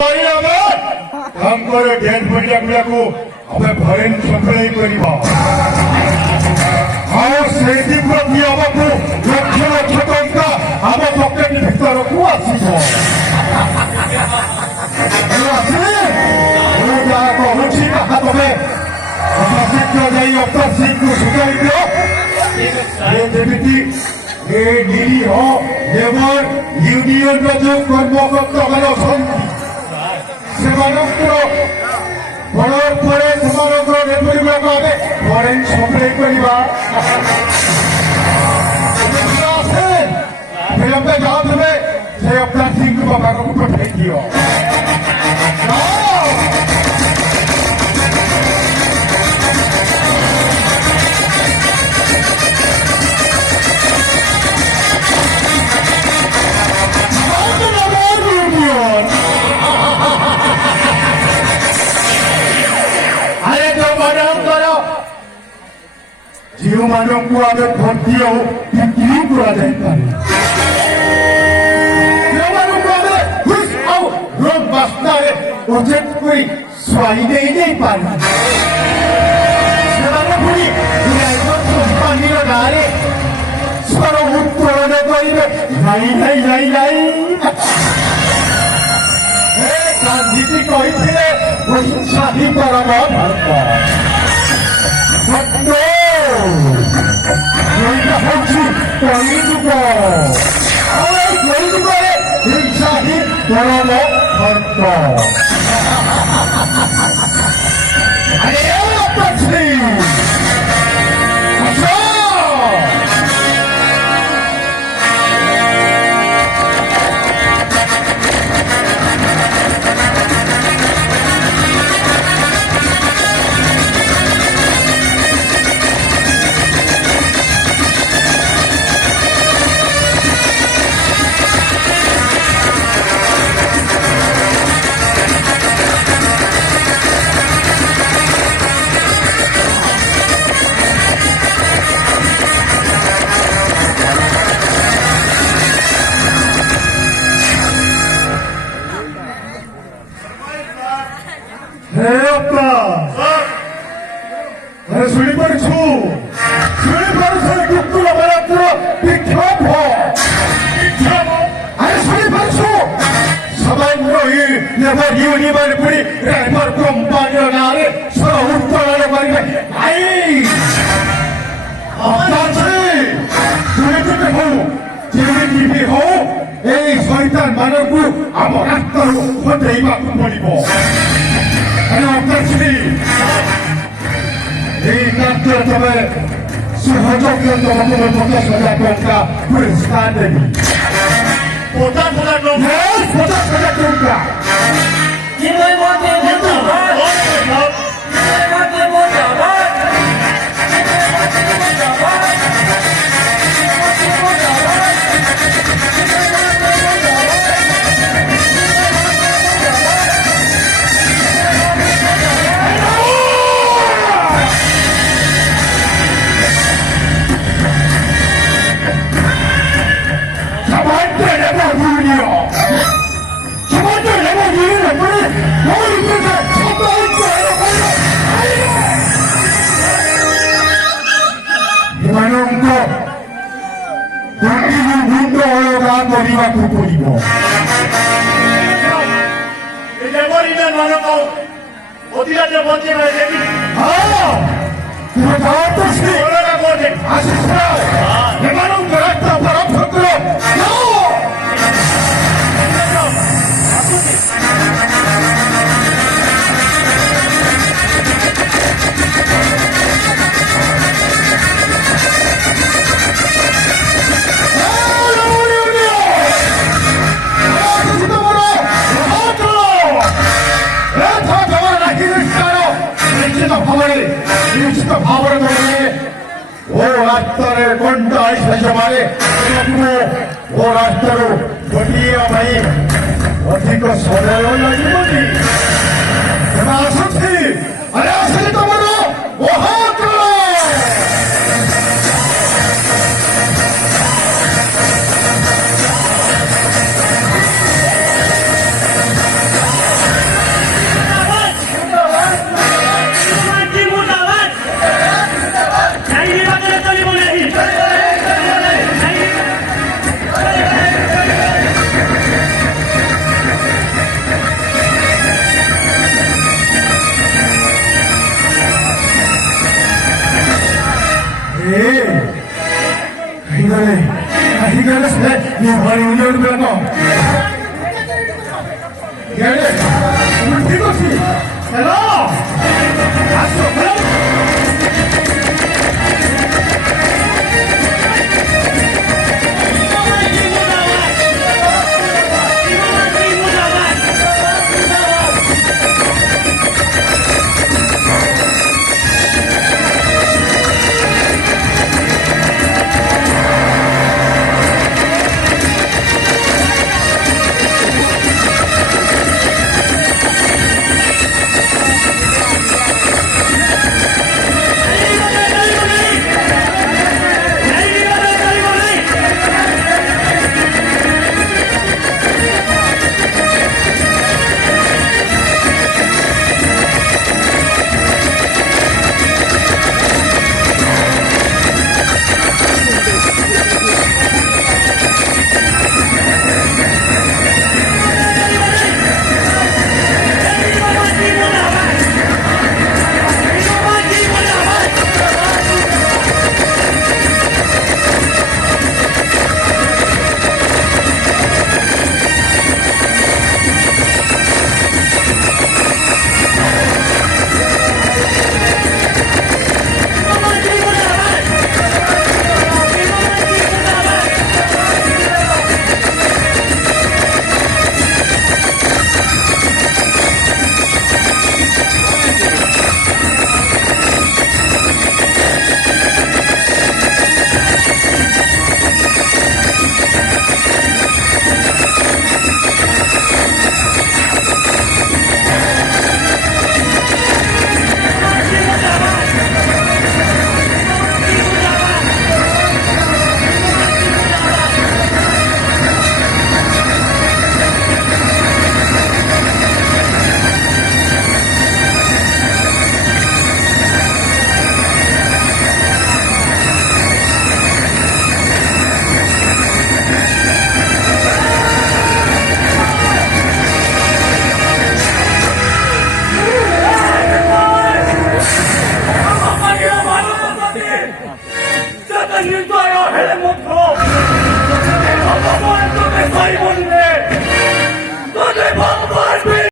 ତାଙ୍କର dead body ଗୁଡାକୁ ଆମେ ଫରେନ୍ ସପ୍ଲାଇ କରିବା ଆଉ ସେଇଥି ପ୍ରତି ଆମକୁ ଲକ୍ଷ ଲକ୍ଷ ଟଙ୍କା ଆମ ପକେଟ ଭିତରକୁ ଆସିବ। ଆସିଲେ ମୁଁ ଯାହା କହୁଛି ତାହା ତମେ ଶୀଘ୍ର ଯାଇ ଅଫିସକୁ ସୁଧାଇ ଦିଅ। ଯେମିତି ଏ ନିରୀହ ଲେବର ୟୁନିୟନର ଯୋଉ କର୍ମକର୍ତ୍ତାମାନେ ଅଛନ୍ତି ସେମାନଙ୍କର ପରେ ସେମାନଙ୍କର ଲେବର ଗୁଡାକ ଆମେ ଫରେନ୍ ସପ୍ଲାଇ କରିବା। ବିଳମ୍ବେ ଯାଉଥିବେ ସେ ଅପ୍ରାର୍ଥୀଙ୍କୁ ମୋ ପାଖକୁ ପଠାଇ ଦିଅ। ଯେଉଁମାନଙ୍କୁ ଆମେ ଭର୍ତ୍ତି ଆଉ ବିକ୍ରି କରାଯାଇପାରେ ଯେଉଁମାନଙ୍କୁ ଆମେ ଆଉ ରୋଗ ବାସ୍ନାରେ ଓଜେଟ୍ କରି ଶୁଆଇ ଦେଇପାରେ ସେମାନେ ପୁଣି କମ୍ପାନୀର ନାଁରେ ସ୍ୱର ଉତ୍ତୋଳନ କରିବେ। ନାଇଁ ନାଇଁ ନାଇଁ ନାଇଁ ଗାନ୍ଧୀଜୀ କହିଥିଲେ ଅହିଂସାହି ପରମ ଧର୍ମ। ଏଇଟା ହେଉଛି କଳିଯୁଗ ଆଉ ଏଇ କଳିଯୁଗରେ ହିଂସା ହିଁ ପରମ ଧର୍ମ। ଶୁଣିପାରୁଛୁ କୁକୁର ଭାରତର ବିକ୍ଷୋଭ ଆରେ ଶୁଣିପାରୁଛୁ ସାମାନ୍ୟ ଲେବର ୟୁନିୟନ ପୁଣି ଡ୍ରାଇଭର କମ୍ପାନୀର ନାଁରେ ସ୍ୱର ଉତ୍ତୋଳନ କରିବେ। ହଉ ଯେମିତି ବି ହଉ ଏଇ ସୈତାନ ମାନଙ୍କୁ ଆମ ରାସ୍ତାରୁ ହଟେଇବାକୁ ପଡିବ। এই কার্যের তবে সহযোগ তমকে 50,000 টঙ্কা পুরস্কার দেবি। 50,000 টঙ্কা 50,000 টঙ্কা କରିବାକୁ ପଡିବ। ଅଧିକାରୀ ବଞ୍ଚେଇବା ଏମାନଙ୍କ ରାସ୍ତା ବରଫ ଭାବରେ ଓ ରାସ୍ତାରେ କଣ୍ଟା ସେମାନେ ଓ ରାସ୍ତାରୁ ଗୋଟିଏ ପାଇଁ ଅଧିକ ସମୟ ଲାଗିବନି। ଆସୁଛି ଆରେ ଆସିଲି ତମର গেলে উল্টি করছি হ্যালো